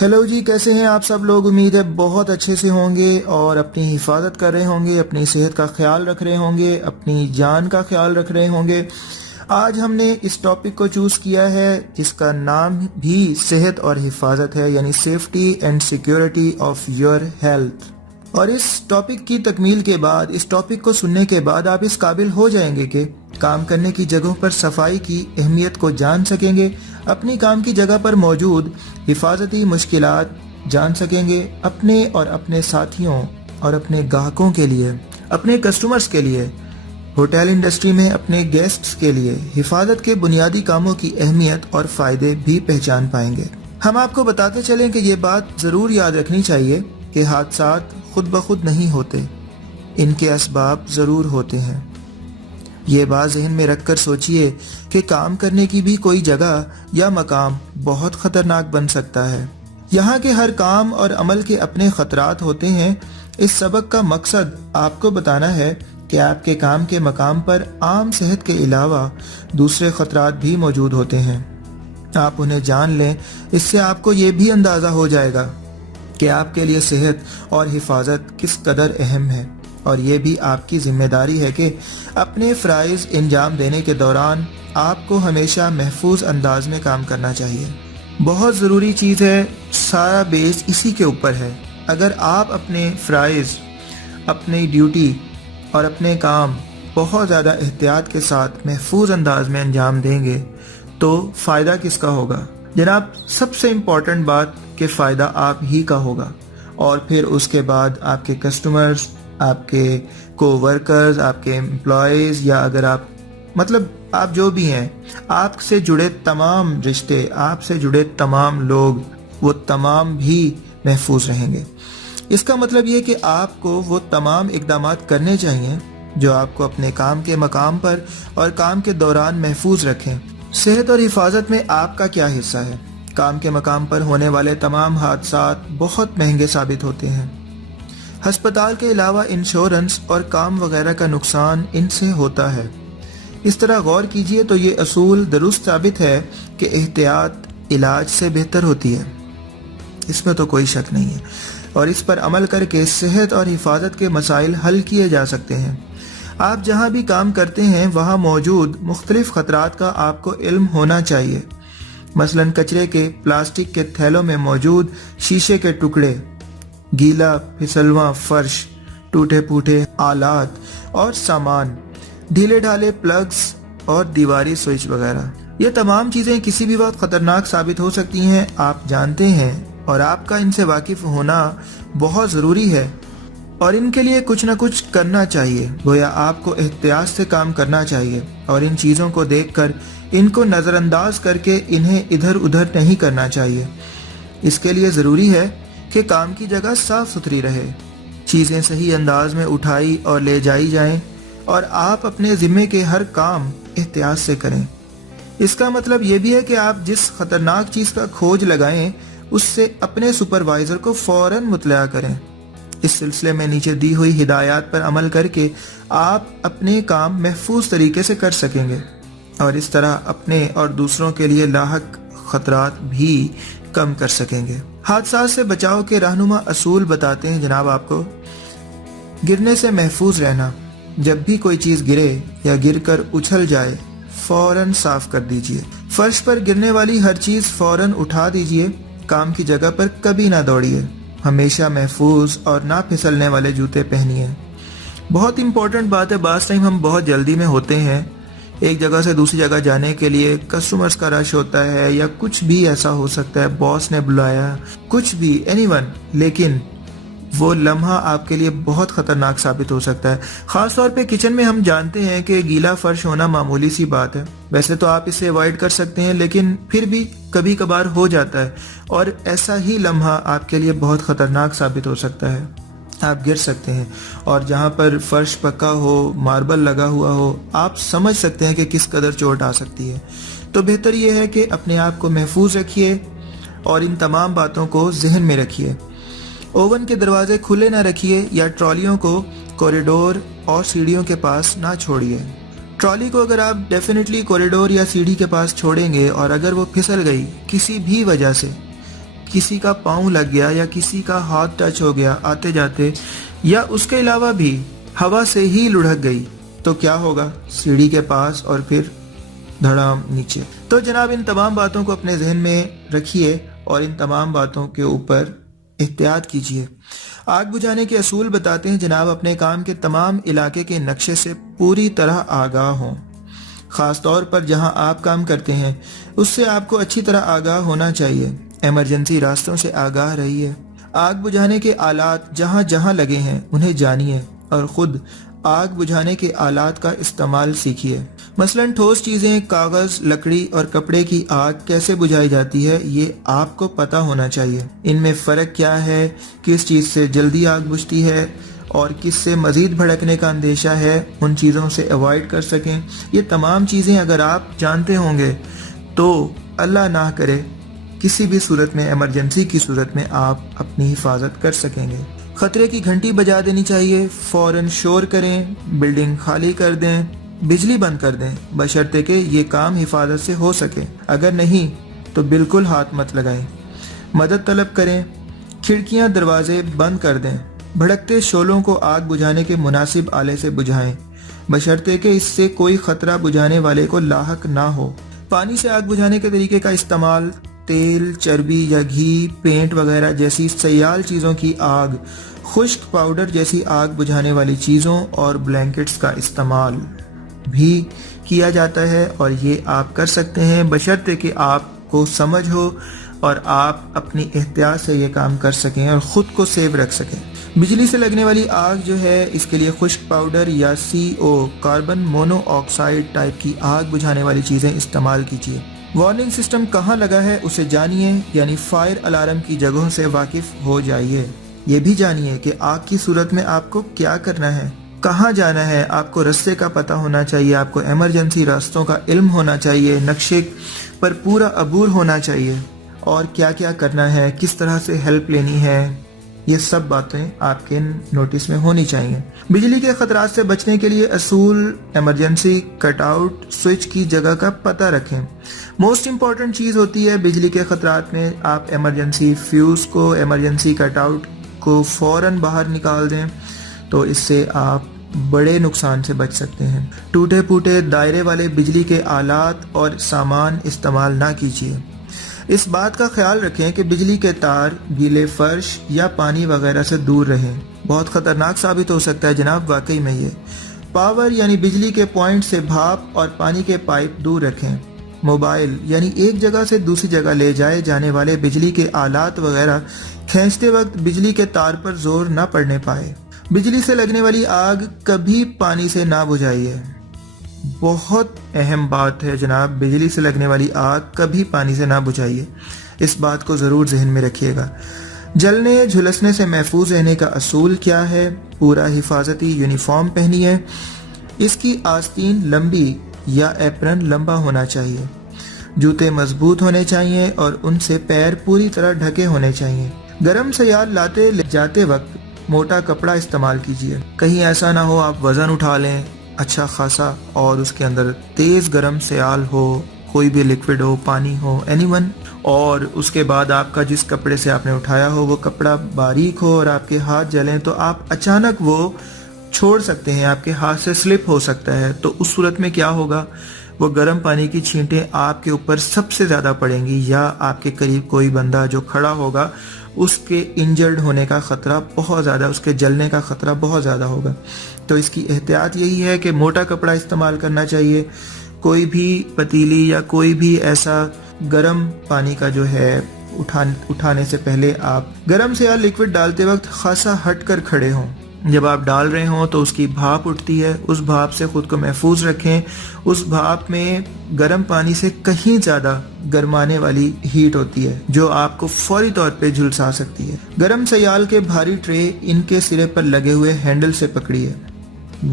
Hello जी, कैसे हैं आप सब लोग। उम्मीद है बहुत अच्छे से होंगे और अपनी हिफाजत कर रहे होंगे, अपनी सेहत का ख्याल रख रहे होंगे, अपनी जान का ख्याल रख रहे होंगे। आज हमने इस टॉपिक को चूज़ किया है जिसका नाम भी सेहत और हिफाजत है, यानी safety and security of your health. और इस टॉपिक की तकमील के बाद, इस टॉपिक को सुनने के बाद आप इस काबिल हो जाएंगे कि काम करने की जगहों पर सफाई की अहमियत को जान सकेंगे, अपनी काम की जगह पर मौजूद हिफाजती मुश्किलात जान सकेंगे, अपने और अपने साथियों और अपने ग्राहकों के लिए, अपने कस्टमर्स के लिए, होटल इंडस्ट्री में अपने गेस्ट्स के लिए हिफाजत के बुनियादी कामों की अहमियत और फ़ायदे भी पहचान पाएंगे। हम आपको बताते चलें कि ये बात ज़रूर याद रखनी चाहिए कि हादसात खुद ब खुद नहीं होते, इनके असबाब ज़रूर होते हैं। ये बात ज़हन में रखकर सोचिए कि काम करने की भी कोई जगह या मकाम बहुत ख़तरनाक बन सकता है। यहाँ के हर काम और अमल के अपने ख़तरात होते हैं। इस सबक का मकसद आपको बताना है कि आपके काम के मकाम पर आम सेहत के अलावा दूसरे ख़तरात भी मौजूद होते हैं। आप उन्हें जान लें, इससे आपको ये भी अंदाज़ा हो जाएगा कि आपके लिए सेहत और हिफाजत किस कदर अहम है, और ये भी आपकी जिम्मेदारी है कि अपने फ़राइज़ अंजाम देने के दौरान आपको हमेशा महफूज अंदाज में काम करना चाहिए। बहुत ज़रूरी चीज़ है, सारा बेस इसी के ऊपर है। अगर आप अपने फ़राइज़, अपनी ड्यूटी और अपने काम बहुत ज़्यादा एहतियात के साथ महफूज अंदाज में अंजाम देंगे तो फ़ायदा किसका होगा जनाब? सबसे इम्पॉर्टेंट बात कि फ़ायदा आप ही का होगा, और फिर उसके बाद आपके कस्टमर्स, आपके कोवर्कर्स, आपके एम्प्लॉयज़, या अगर आप आप जो भी हैं, आपसे जुड़े तमाम रिश्ते, आपसे जुड़े तमाम लोग, वो तमाम भी महफूज रहेंगे। इसका मतलब ये कि आपको वो तमाम इक़दामात करने चाहिए जो आपको अपने काम के मकाम पर और काम के दौरान महफूज रखें। सेहत और हिफाजत में आपका क्या हिस्सा है? काम के मकाम पर होने वाले तमाम हादसात बहुत महंगे साबित होते हैं। हस्पताल के अलावा इंश्योरेंस और काम वगैरह का नुकसान इनसे होता है। इस तरह गौर कीजिए तो ये असूल दुरुस्त साबित है कि एहतियात इलाज से बेहतर होती है, इसमें तो कोई शक नहीं है, और इस पर अमल करके सेहत और हिफाजत के मसाइल हल किए जा सकते हैं। आप जहाँ भी काम करते हैं वहाँ मौजूद मुख्तलिफ ख़तरात का आपको इल्म होना चाहिए। मसलन कचरे के प्लास्टिक के थैलों में मौजूद शीशे के टुकड़े, गीला फिसलवा फर्श, टूटे फूटे आलात और सामान, ढीले ढाले प्लग्स और दीवारी स्विच वगैरह, ये तमाम चीज़ें किसी भी वक्त ख़तरनाक साबित हो सकती हैं। आप जानते हैं और आपका इनसे वाकिफ़ होना बहुत ज़रूरी है, और इनके लिए कुछ ना कुछ करना चाहिए। गोया आपको एहतियात से काम करना चाहिए और इन चीज़ों को देखकर इनको नज़रअंदाज करके इन्हें इधर उधर नहीं करना चाहिए। इसके लिए ज़रूरी है कि काम की जगह साफ़ सुथरी रहे, चीज़ें सही अंदाज में उठाई और ले जाई जाएं, और आप अपने ज़िम्मे के हर काम एहतियात से करें। इसका मतलब ये भी है कि आप जिस ख़तरनाक चीज़ का खोज लगाएं उससे अपने सुपरवाइज़र को फ़ौरन मुतला करें। इस सिलसिले में नीचे दी हुई हिदायत पर अमल करके आप अपने काम महफूज तरीके से कर सकेंगे, और इस तरह अपने और दूसरों के लिए लाहक ख़तरात भी कम कर सकेंगे। हादसा से बचाव के रहनुमा असूल बताते हैं जनाब आपको। गिरने से महफूज रहना, जब भी कोई चीज़ गिरे या गिरकर उछल जाए फ़ौरन साफ़ कर दीजिए। फर्श पर गिरने वाली हर चीज़ फ़ौरन उठा दीजिए। काम की जगह पर कभी ना दौड़िए। हमेशा महफूज और ना फिसलने वाले जूते पहनिए। बहुत इंपॉर्टेंट बात है, बाज़ टाइम हम बहुत जल्दी में होते हैं, एक जगह से दूसरी जगह जाने के लिए कस्टमर्स का रश होता है या कुछ भी ऐसा हो सकता है, बॉस ने बुलाया, कुछ भी, एनीवन, लेकिन वो लम्हा आपके लिए बहुत ख़तरनाक साबित हो सकता है। ख़ास तौर पे किचन में हम जानते हैं कि गीला फर्श होना मामूली सी बात है, वैसे तो आप इसे अवॉइड कर सकते हैं, लेकिन फिर भी कभी कभार हो जाता है, और ऐसा ही लम्हा आपके लिए बहुत ख़तरनाक साबित हो सकता है। आप गिर सकते हैं, और जहाँ पर फर्श पक्का हो, मार्बल लगा हुआ हो, आप समझ सकते हैं कि किस कदर चोट आ सकती है। तो बेहतर यह है कि अपने आप को महफूज रखिए और इन तमाम बातों को जहन में रखिए। ओवन के दरवाजे खुले ना रखिए या ट्रॉलियों को कॉरिडोर और सीढ़ियों के पास ना छोड़िए। ट्रॉली को अगर आप डेफिनेटली कॉरिडोर या सीढ़ी के पास छोड़ेंगे और अगर वो फिसल गई किसी भी वजह से, किसी का पाँव लग गया या किसी का हाथ टच हो गया आते जाते, या उसके अलावा भी हवा से ही लुढ़क गई, तो क्या होगा? सीढ़ी के पास और फिर धड़ाम नीचे। तो जनाब इन तमाम बातों को अपने जहन में रखिए और इन तमाम बातों के ऊपर एहतियात कीजिए। आग बुझाने के असूल बताते हैं जनाब, अपने काम के तमाम इलाके के नक्शे से पूरी तरह आगाह हों। ख़ास तौर पर जहां आप काम करते हैं उससे आपको अच्छी तरह आगाह होना चाहिए। इमरजेंसी रास्तों से आगाह रहिए। आग बुझाने के आलात जहां जहां लगे हैं उन्हें जानिए और ख़ुद आग बुझाने के आलात का इस्तेमाल सीखिए। मसलन ठोस चीज़ें, कागज़, लकड़ी और कपड़े की आग कैसे बुझाई जाती है ये आपको पता होना चाहिए। इनमें फ़र्क क्या है, किस चीज़ से जल्दी आग बुझती है और किस से मज़ीद भड़कने का अंदेशा है, उन चीज़ों से अवॉइड कर सकें। ये तमाम चीज़ें अगर आप जानते होंगे तो अल्लाह ना करे किसी भी सूरत में, इमरजेंसी की सूरत में आप अपनी हिफाजत कर सकेंगे। खतरे की घंटी बजा देनी चाहिए, फौरन शोर करें, बिल्डिंग खाली कर दें, बिजली बंद कर दें, बशर्ते कि ये काम हिफाजत से हो सके। अगर नहीं तो बिल्कुल हाथ मत लगाएं। मदद तलब करें, खिड़कियां दरवाजे बंद कर दें। भड़कते शोलों को आग बुझाने के मुनासिब आले से बुझाएं, बशर्ते कि इससे कोई खतरा बुझाने वाले को लाहक ना हो। पानी से आग बुझाने के तरीके का इस्तेमाल, तेल, चर्बी या घी, पेंट वगैरह जैसी सयाल चीज़ों की आग, खुश्क पाउडर जैसी आग बुझाने वाली चीज़ों और ब्लैंकेट्स का इस्तेमाल भी किया जाता है और ये आप कर सकते हैं बशर्ते कि आपको समझ हो और आप अपनी एहतियात से ये काम कर सकें और ख़ुद को सेव रख सकें। बिजली से लगने वाली आग जो है इसके लिए खुश्क पाउडर या CO कार्बन मोनोऑक्साइड टाइप की आग बुझाने वाली चीज़ें इस्तेमाल कीजिए। वार्निंग सिस्टम कहाँ लगा है उसे जानिए, यानी फायर अलार्म की जगहों से वाकिफ हो जाइए। ये भी जानिए कि आग की सूरत में आपको क्या करना है, कहाँ जाना है, आपको रास्ते का पता होना चाहिए, आपको इमरजेंसी रास्तों का इल्म होना चाहिए, नक्शे पर पूरा अबूर होना चाहिए और क्या क्या करना है, किस तरह से हेल्प लेनी है, ये सब बातें आपके नोटिस में होनी चाहिए। बिजली के खतरात से बचने के लिए असूल, इमरजेंसी कटआउट स्विच की जगह का पता रखें। मोस्ट इम्पॉर्टेंट चीज़ होती है बिजली के खतरात में, आप इमरजेंसी फ्यूज़ को, इमरजेंसी कटआउट को फ़ौरन बाहर निकाल दें, तो इससे आप बड़े नुकसान से बच सकते हैं। टूटे फूटे दायरे वाले बिजली के आलात और सामान इस्तेमाल ना कीजिए। इस बात का ख्याल रखें कि बिजली के तार गीले फर्श या पानी वगैरह से दूर रहें। बहुत ख़तरनाक साबित हो सकता है जनाब, वाकई में ये। पावर यानी बिजली के पॉइंट से भाप और पानी के पाइप दूर रखें। मोबाइल यानी एक जगह से दूसरी जगह ले जाए जाने वाले बिजली के आलात वगैरह खींचते वक्त बिजली के तार पर जोर न पड़ने पाए। बिजली से लगने वाली आग कभी पानी से ना बुझाइए। बहुत अहम बात है जनाब, बिजली से लगने वाली आग कभी पानी से ना बुझाइए, इस बात को ज़रूर जहन में रखिएगा। जलने झुलसने से महफूज रहने का असूल क्या है? पूरा हिफाजती यूनिफॉर्म पहनिए। इसकी आस्तीन लंबी या एप्रन लंबा होना चाहिए। जूते मजबूत होने चाहिए और उनसे पैर पूरी तरह ढके होने चाहिए। गर्म सयाल लाते ले जाते वक्त मोटा कपड़ा इस्तेमाल कीजिए। कहीं ऐसा ना हो आप वज़न उठा लें अच्छा खासा और उसके अंदर तेज़ गर्म सयाल हो, कोई भी लिक्विड हो, पानी हो, एनीवन, और उसके बाद आपका जिस कपड़े से आपने उठाया हो वो कपड़ा बारीक हो और आपके हाथ जलें, तो आप अचानक वो छोड़ सकते हैं, आपके हाथ से स्लिप हो सकता है। तो उस सूरत में क्या होगा, वो गर्म पानी की छींटें आपके ऊपर सबसे ज़्यादा पड़ेंगी या आपके करीब कोई बंदा जो खड़ा होगा उसके इंजर्ड होने का ख़तरा बहुत ज़्यादा, उसके जलने का ख़तरा बहुत ज़्यादा होगा। तो इसकी एहतियात यही है कि मोटा कपड़ा इस्तेमाल करना चाहिए। कोई भी पतीली या कोई भी ऐसा गर्म पानी का जो है उठाने से पहले आप गर्म से या लिक्विड डालते वक्त खासा हट कर खड़े हों। जब आप डाल रहे हों तो उसकी भाप उठती है, उस भाप से खुद को महफूज रखें। उस भाप में गर्म पानी से कहीं ज़्यादा गरमाने वाली हीट होती है जो आपको फौरी तौर पे झुलसा सकती है। गर्म सयाल के भारी ट्रे इनके सिरे पर लगे हुए हैंडल से पकड़िए,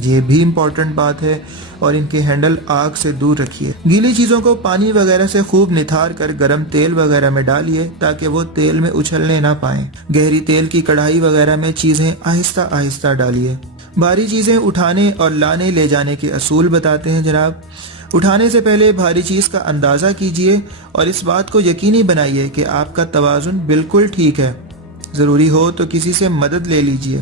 ये भी इम्पोर्टेंट बात है, और इनके हैंडल आग से दूर रखिए। गीली चीज़ों को पानी वगैरह से खूब निथार कर गरम तेल वगैरह में डालिए ताकि वो तेल में उछलने ना पाएं। गहरी तेल की कढ़ाई वगैरह में चीज़ें आहिस्ता आहिस्ता डालिए। भारी चीज़ें उठाने और लाने ले जाने के असूल बताते हैं जनाब। اٹھانے سے پہلے بھاری چیز کا اندازہ کیجئے اور اس بات کو یقینی بنائیے کہ آپ کا توازن بالکل ٹھیک ہے۔ ضروری ہو تو کسی سے مدد لے لیجئے،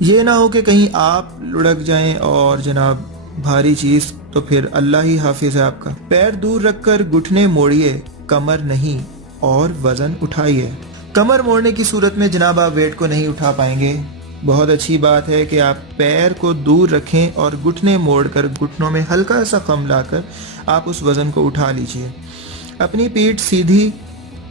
یہ نہ ہو کہ کہیں آپ لڑک جائیں اور جناب بھاری چیز تو پھر اللہ ہی حافظ ہے آپ کا۔ پیر دور رکھ کر گھٹنے موڑیے، کمر نہیں، اور وزن اٹھائیے۔ کمر موڑنے کی صورت میں جناب آپ ویٹ کو نہیں اٹھا پائیں گے۔ بہت اچھی بات ہے کہ آپ پیر کو دور رکھیں اور گھٹنے موڑ کر گھٹنوں میں ہلکا سا خم لا کر آپ اس وزن کو اٹھا لیجئے۔ اپنی پیٹھ سیدھی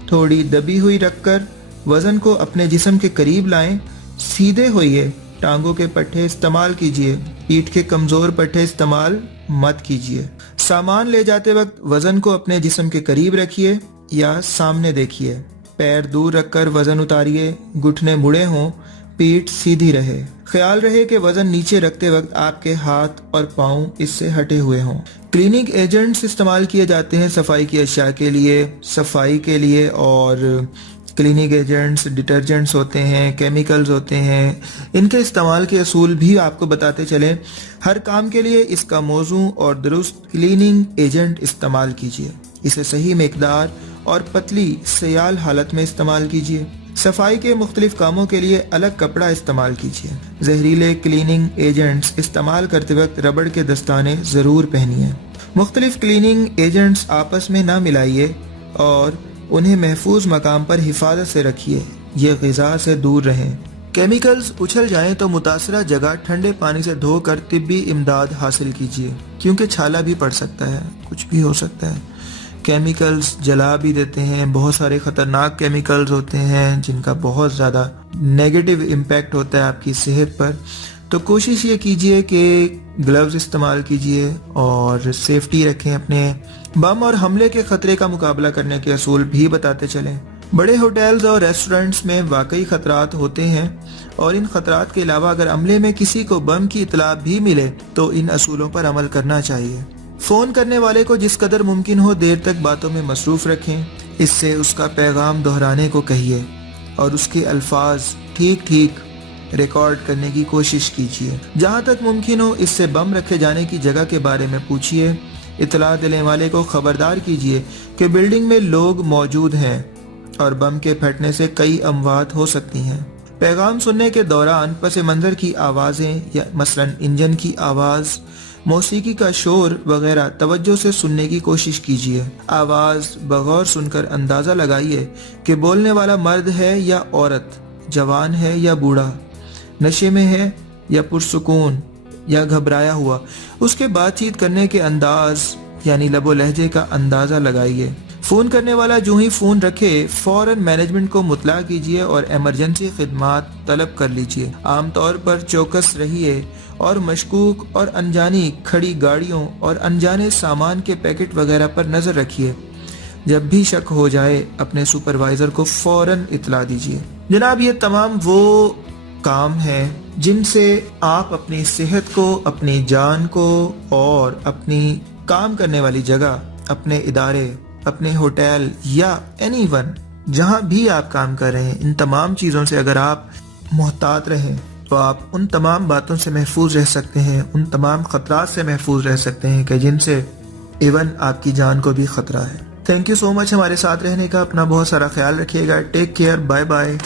تھوڑی دبی ہوئی رکھ کر وزن کو اپنے جسم کے قریب لائیں، سیدھے ہوئیے، ٹانگوں کے پٹھے استعمال کیجئے، پیٹھ کے کمزور پٹھے استعمال مت کیجئے۔ سامان لے جاتے وقت وزن کو اپنے جسم کے قریب رکھیے یا سامنے دیکھیے۔ پیر دور رکھ کر وزن اتاریے، گھٹنے مڑے ہوں، پیٹھ سیدھی رہے۔ خیال رہے کہ وزن نیچے رکھتے وقت آپ کے ہاتھ اور پاؤں اس سے ہٹے ہوئے ہوں۔ کلیننگ ایجنٹس استعمال کیے جاتے ہیں صفائی کی اشیاء کے لیے اور کلیننگ ایجنٹس ڈٹرجنٹس ہوتے ہیں، کیمیکلز ہوتے ہیں، ان کے استعمال کے اصول بھی آپ کو بتاتے چلیں۔ ہر کام کے لیے اس کا موزوں اور درست کلیننگ ایجنٹ استعمال کیجیے۔ اسے صحیح مقدار اور پتلی سیال حالت میں استعمال کیجیے۔ صفائی کے مختلف کاموں کے لیے الگ کپڑا استعمال کیجیے۔ زہریلے کلیننگ ایجنٹس استعمال کرتے وقت ربڑ کے دستانے ضرور پہنیے۔ مختلف کلیننگ ایجنٹس آپس میں نہ ملائیے اور انہیں محفوظ مقام پر حفاظت سے رکھیے۔ یہ غذا سے دور رہیں۔ کیمیکلز اچھل جائیں تو متاثرہ جگہ ٹھنڈے پانی سے دھو کر طبی امداد حاصل کیجیے، کیونکہ چھالا بھی پڑ سکتا ہے، کچھ بھی ہو سکتا ہے۔ کیمیکلز جلا بھی دیتے ہیں، بہت سارے خطرناک کیمیکلز ہوتے ہیں جن کا بہت زیادہ نیگیٹو امپیکٹ ہوتا ہے آپ کی صحت پر۔ تو کوشش یہ کیجئے کہ گلوز استعمال کیجئے اور سیفٹی رکھیں اپنے۔ بم اور حملے کے خطرے کا مقابلہ کرنے کے اصول بھی بتاتے چلیں۔ بڑے ہوٹلز اور ریسٹورنٹس میں واقعی خطرات ہوتے ہیں اور ان خطرات کے علاوہ اگر عملے میں کسی کو بم کی اطلاع بھی ملے تو ان اصولوں پر عمل کرنا چاہیے۔ فون کرنے والے کو جس قدر ممکن ہو دیر تک باتوں میں مصروف رکھیں، اس سے اس کا پیغام دہرانے کو کہیے اور اس کے الفاظ ٹھیک ٹھیک ریکارڈ کرنے کی کوشش کیجیے۔ جہاں تک ممکن ہو اس سے بم رکھے جانے کی جگہ کے بارے میں پوچھیے۔ اطلاع دینے والے کو خبردار کیجیے کہ بلڈنگ میں لوگ موجود ہیں اور بم کے پھٹنے سے کئی اموات ہو سکتی ہیں۔ پیغام سننے کے دوران پس منظر کی آوازیں یا مثلا انجن کی آواز، موسیقی کا شور وغیرہ توجہ سے سننے کی کوشش کیجیے۔ آواز بغور سن کر اندازہ لگائیے کہ بولنے والا مرد ہے یا عورت، جوان ہے یا بوڑھا، نشے میں ہے یا پرسکون یا گھبرایا ہوا۔ اس کے بات چیت کرنے کے انداز یعنی لب و لہجے کا اندازہ لگائیے۔ فون کرنے والا جو ہی فون رکھے فوراً مینجمنٹ کو مطلع کیجیے اور ایمرجنسی خدمات طلب کر لیجیے۔ عام طور پر چوکس رہیے اور مشکوک اور انجانی کھڑی گاڑیوں اور انجانے سامان کے پیکٹ وغیرہ پر نظر رکھیے۔ جب بھی شک ہو جائے اپنے سپروائزر کو فوراً اطلاع دیجیے۔ جناب یہ تمام وہ کام ہیں جن سے آپ اپنی صحت کو، اپنی جان کو اور اپنی کام کرنے والی جگہ، اپنے ادارے، اپنے ہوٹل یا اینی ون جہاں بھی آپ کام کر رہے ہیں، ان تمام چیزوں سے اگر آپ محتاط رہیں تو آپ ان تمام باتوں سے محفوظ رہ سکتے ہیں، ان تمام خطرات سے محفوظ رہ سکتے ہیں کہ جن سے ایون آپ کی جان کو بھی خطرہ ہے۔ تھینک یو سو مچ ہمارے ساتھ رہنے کا۔ اپنا بہت سارا خیال رکھیے گا۔ Take care, bye bye.